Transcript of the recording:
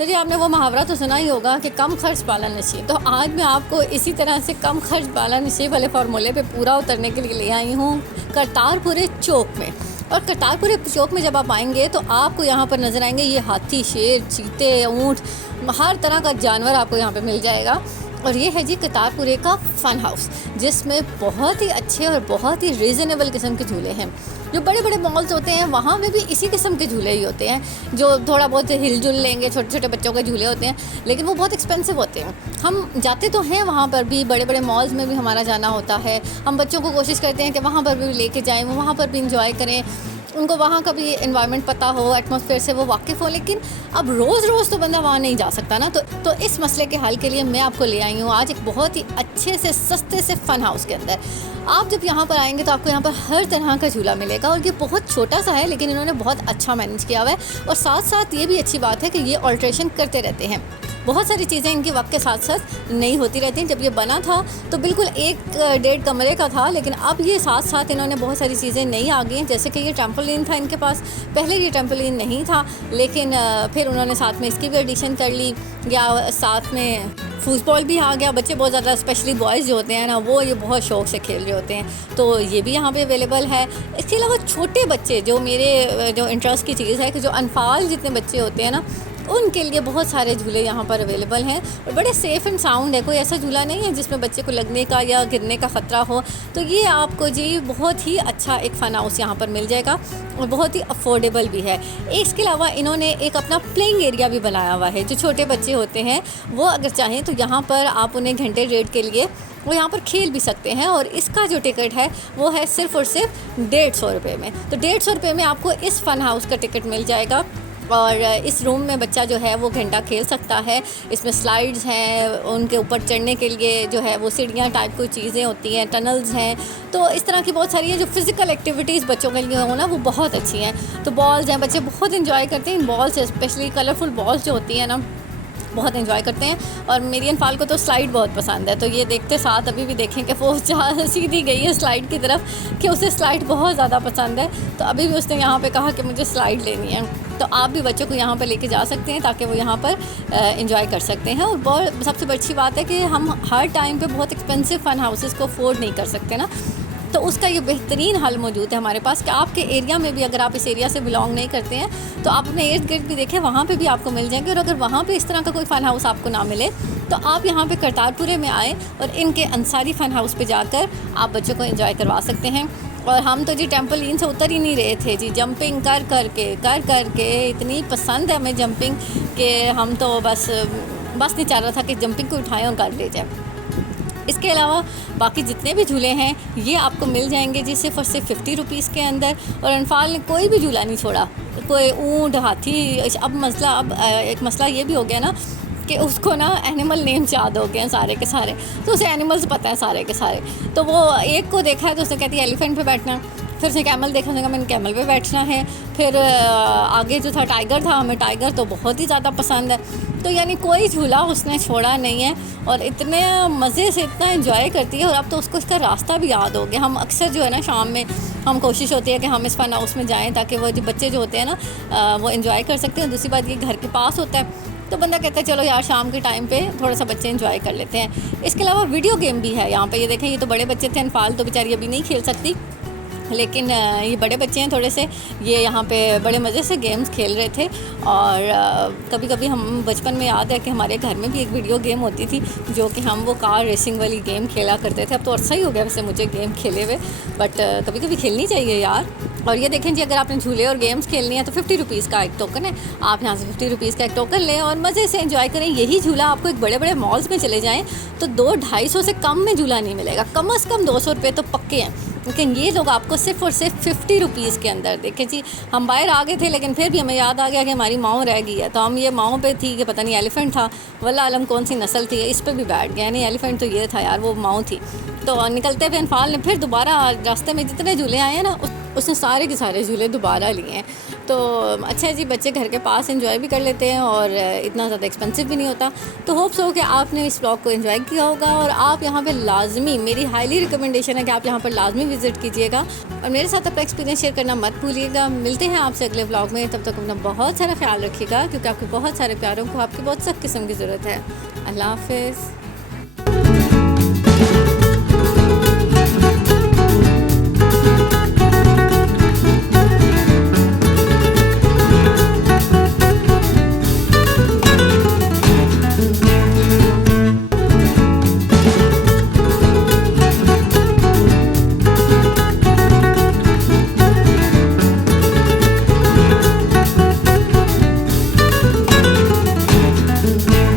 तो जी आपने वो मुहावरा तो सुना ही होगा कि कम खर्च पाला नसीब। तो आज मैं आपको इसी तरह से कम खर्च पाला नसीब वाले फार्मूले पे पूरा उतरने के लिए ले आई हूँ करतारपुर चौक में। और करतारपुर चौक में जब आप आएंगे तो आपको यहाँ पर नज़र आएंगे ये हाथी, शेर, चीते, ऊँट, हर तरह का जानवर आपको यहाँ पे मिल जाएगा। और ये है जी करतारपुरे का फ़न हाउस, जिसमें बहुत ही अच्छे और बहुत ही रीज़नेबल किस्म के झूले हैं। जो बड़े बड़े मॉल्स होते हैं वहाँ में भी इसी किस्म के झूले ही होते हैं, जो थोड़ा बहुत हिल जुल लेंगे, छोटे छोटे बच्चों के झूले होते हैं, लेकिन वो बहुत एक्सपेंसिव होते हैं। हम जाते तो हैं वहाँ पर भी, बड़े बड़े मॉल्स में भी हमारा जाना होता है। हम बच्चों को कोशिश करते हैं कि वहाँ पर भी लेके जाएँ, वो वहाँ पर भी इंजॉय करें, उनको वहाँ का भी एनवायरनमेंट पता हो, एटमॉस्फेयर से वो वाकिफ़ हो। लेकिन अब रोज़ रोज़ तो बंदा वहाँ नहीं जा सकता ना। तो इस मसले के हल के लिए मैं आपको ले आई हूँ आज एक बहुत ही अच्छे से सस्ते से फ़न हाउस के अंदर। आप जब यहाँ पर आएंगे तो आपको यहाँ पर हर तरह का झूला मिलेगा, और ये बहुत छोटा सा है लेकिन इन्होंने बहुत अच्छा मैनेज किया हुआ है। और साथ साथ ये भी अच्छी बात है कि ये ऑल्ट्रेशन करते रहते हैं। बहुत सारी चीज़ें इनके वक्त के साथ साथ नई होती रहती हैं। जब ये बना था तो बिल्कुल 1-1.5 कमरे का था, लेकिन अब ये साथ साथ इन्होंने बहुत सारी चीज़ें नई आ गई हैं। जैसे कि ये ट्रैम्पोलिन था इनके पास, पहले ये ट्रैम्पोलिन नहीं था, लेकिन फिर उन्होंने साथ में इसकी भी एडिशन कर ली, या साथ में फुटबॉल भी आ गया। बच्चे बहुत ज़्यादा, स्पेशली बॉयज़ जो होते हैं ना, वो ये बहुत शौक़ से खेल रहे होते हैं, तो ये भी यहाँ पे अवेलेबल है। इसके अलावा छोटे बच्चे, जो मेरे जो इंटरेस्ट की चीज़ है कि जो अनफाल जितने बच्चे होते हैं ना, उनके लिए बहुत सारे झूले यहाँ पर अवेलेबल हैं और बड़े सेफ़ एंड साउंड है। कोई ऐसा झूला नहीं है जिसमें बच्चे को लगने का या गिरने का ख़तरा हो। तो ये आपको जी बहुत ही अच्छा एक फ़न हाउस यहाँ पर मिल जाएगा, और बहुत ही अफोर्डेबल भी है। इसके अलावा इन्होंने एक अपना प्लेइंग एरिया भी बनाया हुआ है। जो छोटे बच्चे होते हैं वो अगर चाहें तो यहाँ पर आप उन्हें घंटे डेढ़ के लिए वो यहाँ पर खेल भी सकते हैं। और इसका जो टिकट है वो है सिर्फ़ और सिर्फ 150 रुपये में। तो 150 रुपये में आपको इस फ़न हाउस का टिकट मिल जाएगा, और इस रूम में बच्चा जो है वो घंटा खेल सकता है। इसमें स्लाइड्स हैं, उनके ऊपर चढ़ने के लिए जो है वो सीढ़ियाँ टाइप कोई चीज़ें होती हैं, टनल्स हैं। तो इस तरह की बहुत सारी है जो फ़िज़िकल एक्टिविटीज़ बच्चों के लिए हो ना, वो बहुत अच्छी हैं। तो बॉल्स हैं, बच्चे बहुत इन्जॉय करते हैं इन बॉल्स से, स्पेशली कलरफुल बॉल्स जो होती हैं ना, बहुत एंजॉय करते हैं। और मेरी अनफाल को तो स्लाइड बहुत पसंद है, तो ये देखते साथ अभी भी देखें कि वो सीधी गई है स्लाइड की तरफ, कि उसे स्लाइड बहुत ज़्यादा पसंद है। तो अभी भी उसने यहाँ पे कहा कि मुझे स्लाइड लेनी है। तो आप भी बच्चों को यहाँ पर लेके जा सकते हैं ताकि वो यहाँ पर एंजॉय कर सकते हैं। और बहुत सबसे अच्छी बात है कि हम हर टाइम पे बहुत एक्सपेंसिव फ़न हाउसेस को अफोर्ड नहीं कर सकते ना, तो उसका ये बेहतरीन हल मौजूद है हमारे पास कि आपके एरिया में भी, अगर आप इस एरिया से बिलोंग नहीं करते हैं तो आप अपने इर्द गिर्द भी देखें, वहाँ पे भी आपको मिल जाएंगे। और अगर वहाँ पे इस तरह का कोई फ़न हाउस आपको ना मिले तो आप यहाँ पे करतारपुरे में आएँ और इनके अंसारी फ़न हाउस पे जाकर आप बच्चों को एंजॉय करवा सकते हैं। और हम तो जी ट्रैम्पोलिन से उतर ही नहीं रहे थे जी, जंपिंग कर कर के इतनी पसंद है हमें जंपिंग कि हम तो बस नहीं चाह रहा था कि जंपिंग को उठाएँ और कर ले जाए। इसके अलावा बाकी जितने भी झूले हैं ये आपको मिल जाएंगे जी सिर्फ़ और सिर्फ 50 रुपीज़ के अंदर। और अनफाल ने कोई भी झूला नहीं छोड़ा, कोई ऊँट, हाथी। अब एक मसला ये भी हो गया ना कि उसको ना एनिमल नेम्स याद हो गए हैं सारे के सारे, तो उसे एनिमल्स पता है सारे के सारे। तो वो एक को देखा है तो उसने कहती है एलिफेंट पे बैठना, फिर उसने कैमल देखा, उसने कहा मैंने कैमल पे बैठना है। फिर आगे जो था टाइगर था, हमें टाइगर तो बहुत ही ज़्यादा पसंद है। तो यानी कोई झूला उसने छोड़ा नहीं है, और इतने मज़े से इतना एंजॉय करती है। और अब तो उसको इसका रास्ता भी याद हो गया। हम अक्सर जो है ना शाम में हम कोशिश होती है कि हम इस फ़न हाउस में जाएँ ताकि वो जो बच्चे जो होते हैं ना वो एंजॉय कर सकते हैं। दूसरी बात ये घर के पास होता है, तो बंदा कहता है चलो यार शाम के टाइम पे थोड़ा सा बच्चे एंजॉय कर लेते हैं। इसके अलावा वीडियो गेम भी है यहाँ पे। ये देखें, ये तो बड़े बच्चे थे, अनफाल तो बेचारी अभी नहीं खेल सकती, लेकिन ये बड़े बच्चे हैं थोड़े से, ये यहाँ पे बड़े मज़े से गेम्स खेल रहे थे। और कभी कभी हम बचपन में याद है कि हमारे घर में भी एक वीडियो गेम होती थी जो कि हम वो कार रेसिंग वाली गेम खेला करते थे। अब तो अर्सा ही हो गया वैसे मुझे गेम खेले हुए, बट कभी कभी खेलनी चाहिए यार। और ये देखें जी, अगर आपने झूले और गेम्स खेलनी है तो 50 रुपीज़ का एक टोकन है, आप यहाँ से 50 रुपीज़ का एक टोकन लें और मज़े से एंजॉय करें। यही झूला आपको एक बड़े बड़े मॉल्स में चले जाएँ तो 200-250 से कम में झूला नहीं मिलेगा, कम से कम 200 रुपये तो पक्के हैं। लेकिन ये लोग आपको सिर्फ़ और सिर्फ 50 रुपीज़ के अंदर, देखें जी हम बाहर आ गए थे लेकिन फिर भी हमें याद आ गया कि हमारी माओ रह गई है। तो हम ये माओ पे थी कि पता नहीं एलिफेंट था, वल्लाह आलम कौन सी नस्ल थी, इस पर भी बैठ गया। नहीं एलिफेंट तो ये था यार, वो माओ थी। तो निकलते हुए अनफाल ने फिर दोबारा रास्ते में जितने झूले आए हैं ना उसने सारे के सारे झूले दोबारा लिए हैं। तो अच्छा है जी, बच्चे घर के पास एंजॉय भी कर लेते हैं और इतना ज़्यादा एक्सपेंसिव भी नहीं होता। तो होप्स हो कि आपने इस ब्लॉग को एंजॉय किया होगा और आप यहाँ पे लाजमी, मेरी हाईली रिकमेंडेशन है कि आप यहाँ पर लाजमी विज़िट कीजिएगा और मेरे साथ अपना एक्सपीरियंस शेयर करना मत भूलिएगा। मिलते हैं आपसे अगले ब्लॉग में, तब तक अपना बहुत सारा ख्याल रखिएगा क्योंकि आपके बहुत सारे प्यारों को आपकी बहुत सख्त किस्म की ज़रूरत है। अल्लाह हाफ़िज़।